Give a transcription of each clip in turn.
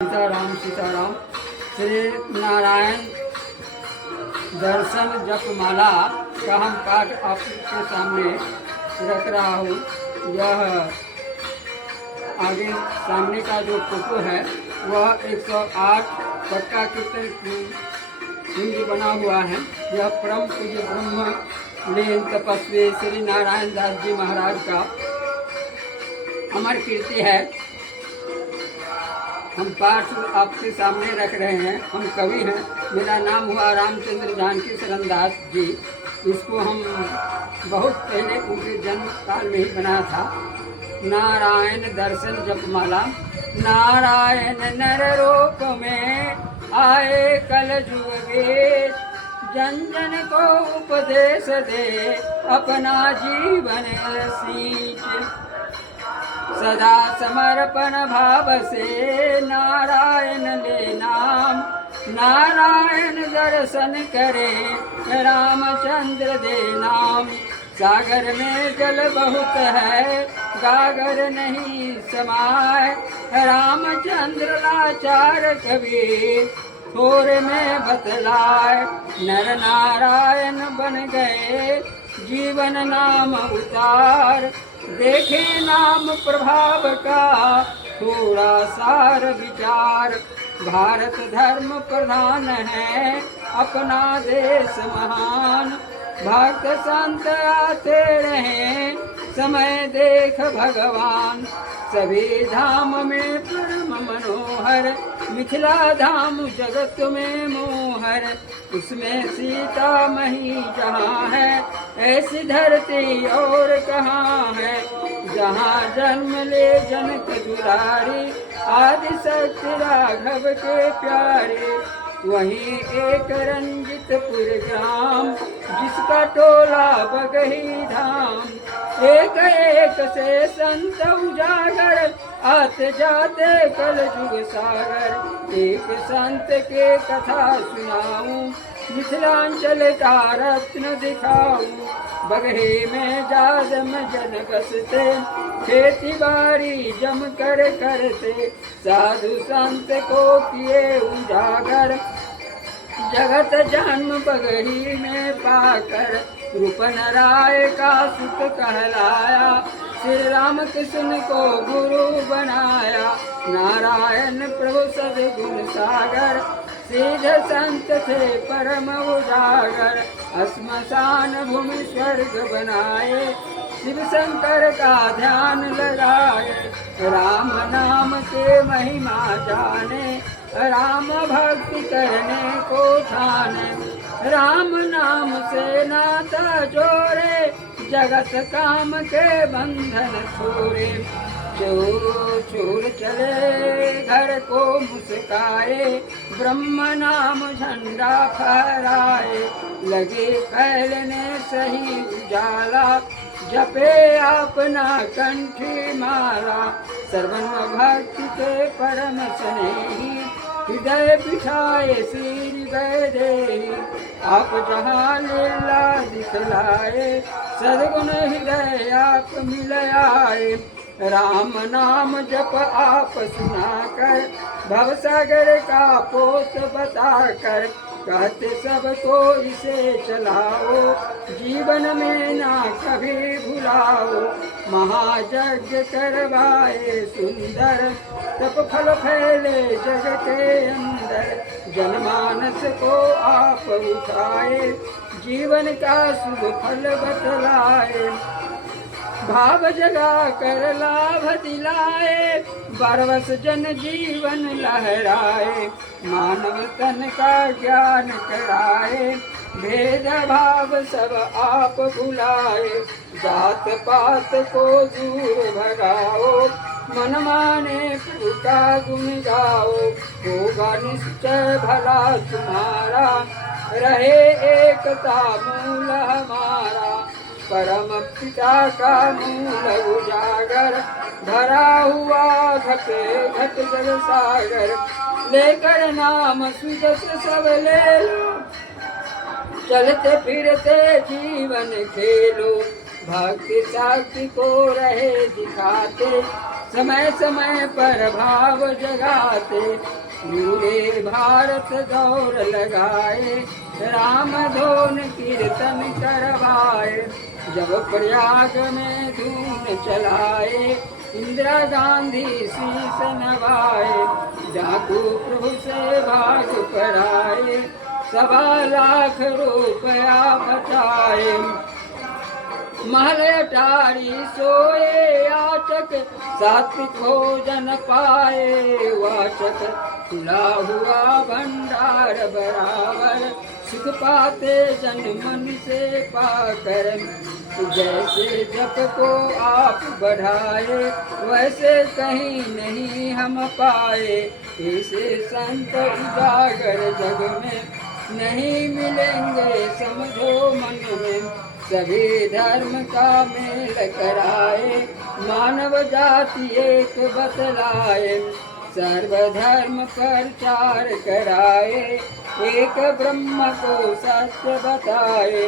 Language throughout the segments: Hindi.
सीताराम सीताराम। श्री नारायण दर्शन जपमाला का हम पाठ आपके सामने रख रहा हूँ। यह आगे सामने का जो फोटो है वह 108 पक्का कीर्तन कुंज बना हुआ है। यह परम पूज्य ब्रह्म लीन तपस्वी श्री नारायण दास जी महाराज का अमर कीर्ति है। हम पाठ आपके सामने रख रहे हैं। हम कवि हैं। मेरा नाम हुआ रामचंद्र जानकी शरण दास जी। इसको हम बहुत पहले उनके जन्म काल में ही बनाया था। नारायण दर्शन जपमाला। नारायण नर रूप में आए कल जुग वेद, जन जन को उपदेश दे अपना जीवन सींच। सदा समर्पण भाव से नारायण ले नाम, नारायण दर्शन करे रामचंद्र दे नाम। सागर में जल बहुत है गागर नहीं समाए, रामचंद्र लाचार कबीर थोड़े में बतलाए। नर नारायण बन गए जीवन नाम उतार, देखे नाम प्रभाव का थोड़ा सार विचार। भारत धर्म प्रधान है अपना देश महान, भक्त संत आते रहे समय देख भगवान। सभी धाम में परम मनोहर, मिथिला धाम जगत में मोहर। उसमें सीता मही जहाँ है ऐसी धरती और कहाँ है। जहाँ जन्म ले जनक दुलारी, आदि शक्ति राघव के प्यारे। वहीं एक रंजितपुर ग्राम जिसका टोला बगही धाम। एक एक से संत उजागर आते जाते कल जुग सागर। एक संत के कथा सुनाऊं, मिथिलांचल का रत्न दिखाऊं। बगही में जादम जन बसते, खेती बाड़ी जम कर करते। साधु संत को किए उजागर, जगत जन्म बगही में पाकर। रूपन राय का सुत कहलाया, श्री राम कृष्ण को गुरु बनाया। नारायण प्रभु सद्गुण सागर, सीधे संत थे परम उजागर। श्मशान भूमि स्वर्ग बनाए, शिव शंकर का ध्यान लगाए। राम नाम के महिमा जाने, राम भक्ति करने को ठाने। राम नाम से नाता जोड़े, जगत काम के बंधन छोड़े। चोर चोर चले घर को मुस्काए, ब्रह्म नाम झंडा फहराए। लगे फैलने सही उजाला, जपे अपना कंठी माला। सर्वन भक्ति के परम स्नेही, हृदय बिठाए सिर गए देही। आप जहाँ लीला दिखलाए, सद्गुण हृदय आप मिलाए। राम नाम जप आप सुनाकर, भवसागर का पोत बताकर। कहते सबको इसे चलाओ, जीवन में ना कभी भुलाओ। महायज्ञ करवाए सुंदर, तप फल फैले जग के अंदर। जनमानस को आप उठाए, जीवन का शुभ फल बतलाए। भाव जगा कर लाभ दिलाए, बरवस जन जीवन लहराए। मानव तन का ज्ञान कराए, भेद भाव सब आप भुलाए। जात पात को दूर भगाओ, मन माने प्रभु का गुण गाओ। होगा निश्चय भला तुम्हारा, रहे एकता मूल हमारा। परम पिता का मूल उजागर, भरा हुआ घटे घट जल सागर। लेकर नाम सुजस सब ले लो, चलते फिरते जीवन खेलो। भक्ति शक्ति को रहे दिखाते, समय समय पर भाव जगाते, पूरे भारत दौड़ लगाए, राम धुन कीर्तन करवाए। जब प्रयाग में धूम चलाए, इंदिरा गांधी शीश नवाए, डाकू प्रभु से भाग पढ़ाए, 1.25 लाख रुपया बचाए। महल अटारी सोए याचक, सात्विक भोजन पाए वाचक, खुला हुआ भंडार बराबर, सुख पाते जन मन से पाकर। जैसे जप को आप बढ़ाए, वैसे कहीं नहीं हम पाए, ऐसे संत उजागर जग में नहीं मिलेंगे समझो मन में। सभी धर्म का मेल कराए, मानव जाति एक बतलाए, सर्वधर्म प्रचार कराए, एक ब्रह्म को सत्य बताए।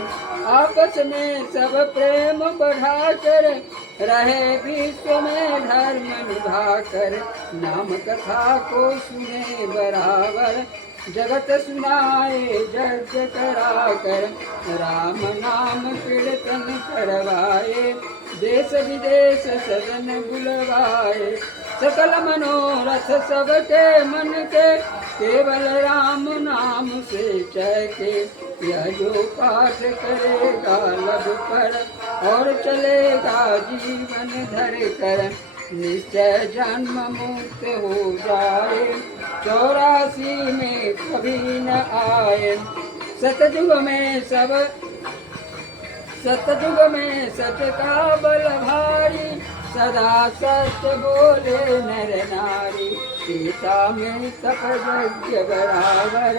आपस में सब प्रेम बढ़ाकर, रहे विश्व में धर्म निभाकर, नाम कथा को सुने बराबर, जगत सुनाए जग कराकर, राम नाम कीर्तन करवाए, देश विदेश सदन बुलवाए। सकल मनोरथ सबके मन के, केवल राम नाम से चहके। यह जो पाठ करेगा लब पर, और चलेगा जीवन धर कर, निश्चय जन्म मुक्त हो जाए, 84 में कभी न आए। सतयुग में सच का बल भारी, सदा सत्य बोले नर नारी। सीता में तप यज्ञ बराबर,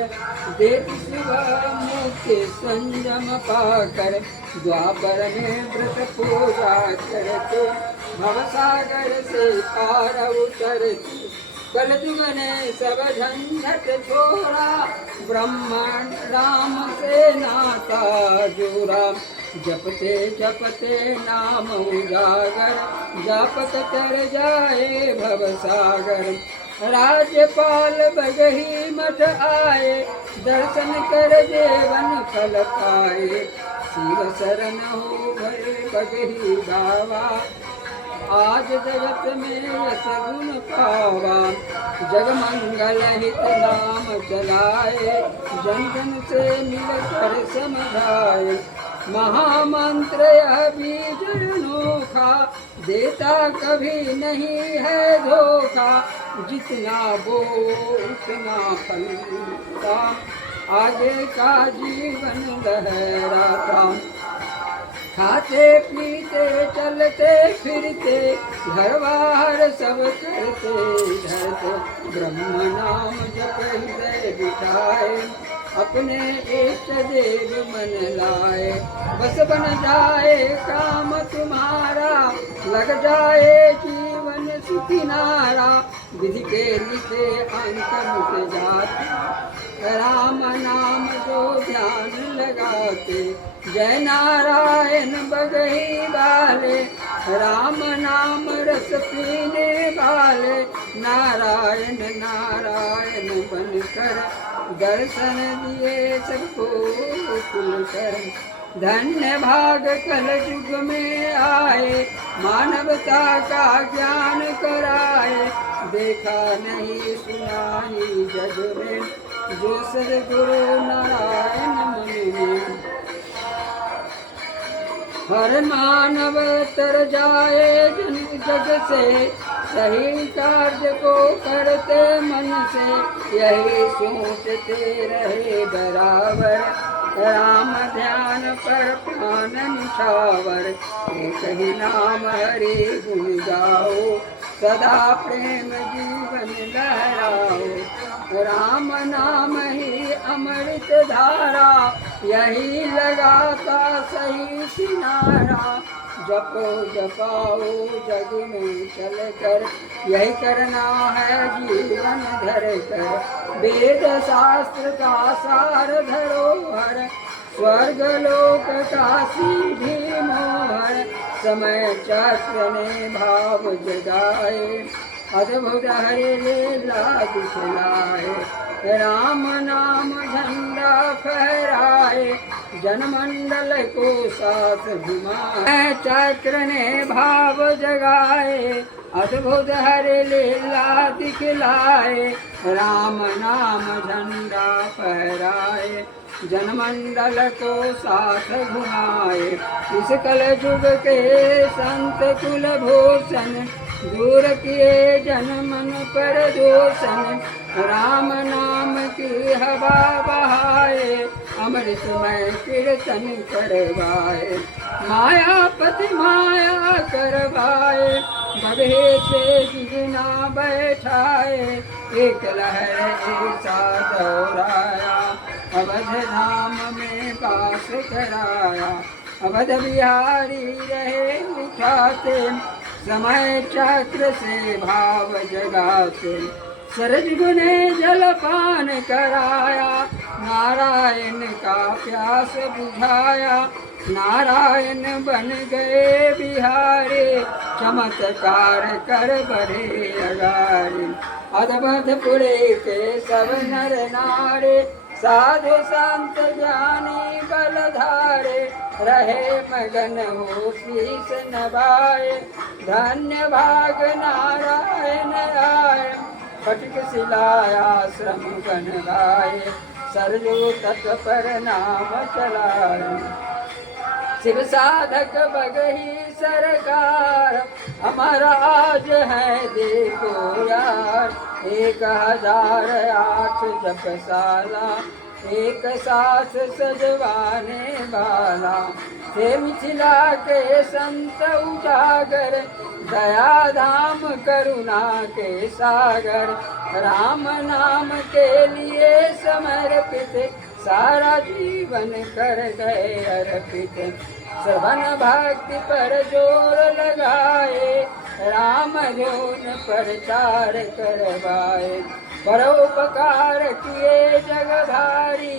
देख सुबह मुक्ति संयम पाकर, द्वापर में व्रत पूजा करके, भवसागर से पार उतरते। कलयुग ने सब झंझट छोड़ा, ब्रह्मण राम से नाता जोड़ा। जपते जपते नाम उजागर, जापत तर जाए भवसागर। राज्यपाल बगही मठ आए, दर्शन कर देवन फल पाए। शिव शरण हो भरे बगही बाबा, आज जगत में यश गुण पावा। जग मंगल हित नाम चलाए, जन जन से मिलकर समझाए। महामंत्र यह बीज अनोखा, देता कभी नहीं है धोखा। जितना बो उतना फलता, आगे का जीवन लहराता। खाते पीते चलते फिरते, घर बाहर सब करते धरते। ब्रह्म नाम जप हृदय बिठाए, अपने इष्ट देव मन लाए। बस बन जाए काम तुम्हारा, लग जाए जीवन सुखी नारा। विधि के लिखे अंक मिट जाते, राम नाम जो ध्यान लगाते। जय नारायण बगही वाले, राम नाम रस पीने वाले। नारायण नारायण बनकर, दर्शन दिए सबको खुलकर। धन्य भाग कल युग में आए, मानवता का ज्ञान कराए। देखा नहीं सुना ही जग में, जो सद्गुरु नारायण मन में। हर मानव तर जाए जन जग से, सही कार्य को करते मन से। यही सोचते रहे बराबर, राम ध्यान पर प्राण निछावर। एक ही नाम हरि गुण गाओ, सदा प्रेम जीवन लहराओ। राम नाम ही अमृत धारा, यही लगाता सही किनारा। जपो जपाओ जग में चल कर, यही करना है जीवन धर कर। वेद शास्त्र का सार धरोहर, स्वर्ग लोक का सीधी मोहर। समय चक्र ने भाव जगाए, अद्भुत हरि लीला दिखलाए। राम नाम झंडा फहराए, जनमंडल को साथ घुमाए। चक्र ने भाव जगाए, अद्भुत हरि लीला दिखलाए। राम नाम झंडा फहराए, जनमंडल को साथ घुमाए। इस कल युग के संत कुलभूषण, दूर किए जन मन पर दूषण। राम नाम की हवा बहाए, अमृतमय कीर्तन करवाए। मायापति माया करवाए, बगहे से जीना बैठाए। एक लहर ऐसा दौड़ाया, अवध धाम में वास कराया। अवध बिहारी रहे उठाते, समय चक्र से भाव जगाते। सरजू ने जलपान कराया, नारायण का प्यास बुझाया। नारायण बन गए बिहारी, चमत्कार कर बढ़े अगारी। अधबधपुरे के सब नर नारे, साधु संत ज्ञानी बलधारे। रहे मगन हो शीस नवाए, धन्य भाग नारायण आए। फटिक शिलायाश्रम बन गाए, सरजू तट पर नाम चलाए। शिव साधक बगही सरकार, हमारा आज है देखो यार। 1008 जपशाला, एक साथ सजवाने वाला। थे मिथिला के संत उजागर, दया धाम करुणा के सागर। राम नाम के लिए समर्पित, सारा जीवन कर गए अर्पित। श्रवण भक्ति पर जोर लगाए, राम धुन प्रचार करवाए। परोपकार किए जगधारी,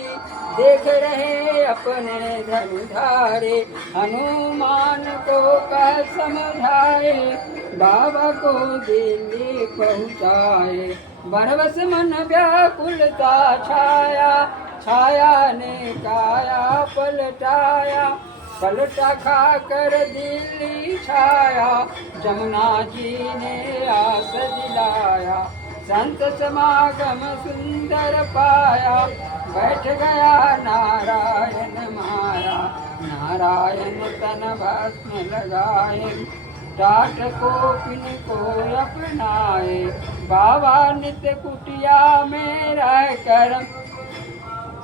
देख रहे अपने धनुधारे। हनुमान को कह समझाए, बाबा को दिल्ली पहुँचाए। बरबस मन व्याकुलता छाया, छाया ने काया पलटाया। पलटा खाकर दिल्ली छाया, जमुना जी ने आस दिलाया। संत समागम सुंदर पाया, बैठ गया नारायण माया। नारायण तन भस्म लगाए, टाट को पिन को अपनाए। बाबा नित्य कुटिया में रहकर,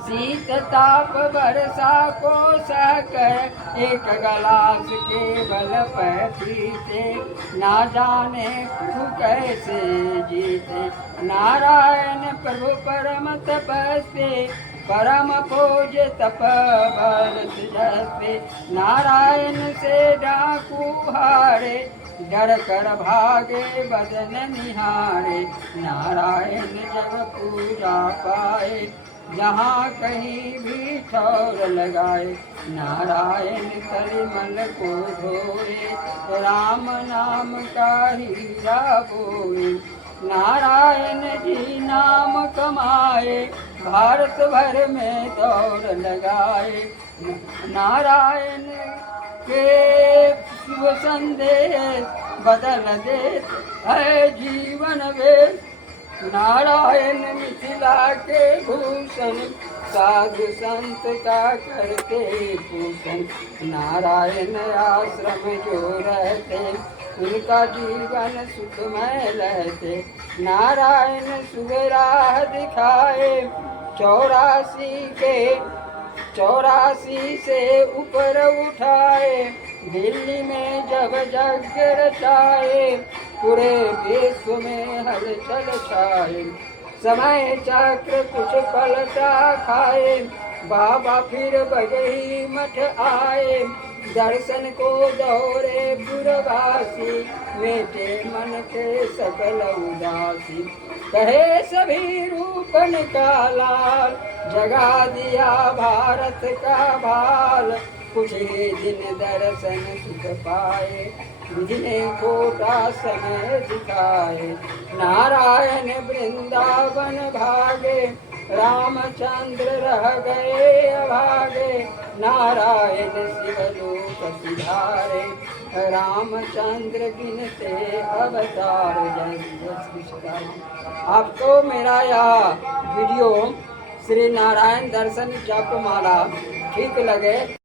शीत ताप वर्षा को सहकर। एक गलास केवल पीते, ना जाने प्रभु कैसे जीते। नारायण प्रभु परम तपस्वी, परम पूज तप भरत जस्ते। नारायण से डाकू हारे, डर कर भागे बदन निहारे। नारायण जग पूजा पाए, जहाँ कहीं भी ठौर लगाए। नारायण कलिमल को धोए, राम नाम का हीरा बोए। नारायण जी नाम कमाए, भारत भर में दौड़ लगाए। नारायण के शुभ संदेश बदल दे है जीवन वेश। नारायण मिथिला के भूषण, साधु संत का करते पूषण। नारायण आश्रम जो रहते, उनका जीवन सुखमय रहते। नारायण शुभ राह दिखाए, 84 से ऊपर उठाए। दिल्ली में जब यज्ञ रचाए, पूरे विश्व में हलचल छाए। समय चक्र कुछ पलटा खाए, बाबा फिर बगही मठ आए। दर्शन को दौरे पुरवासी, मेटे मन के सकल उदासी। कहे सभी रूपन का लाल, जगा दिया भारत का भाल। कुछ ही दिन दर्शन सुख पाए, विधि ने खोटा समय दिखाए। नारायण वृंदावन भागे, रामचंद्र रह गए अभागे। नारायण शिवलोक सिधारे, रामचंद्र गिनते अवतार। जय श्री सीताराम। आपको मेरा यह वीडियो श्री नारायण दर्शन जपमाला ठीक लगे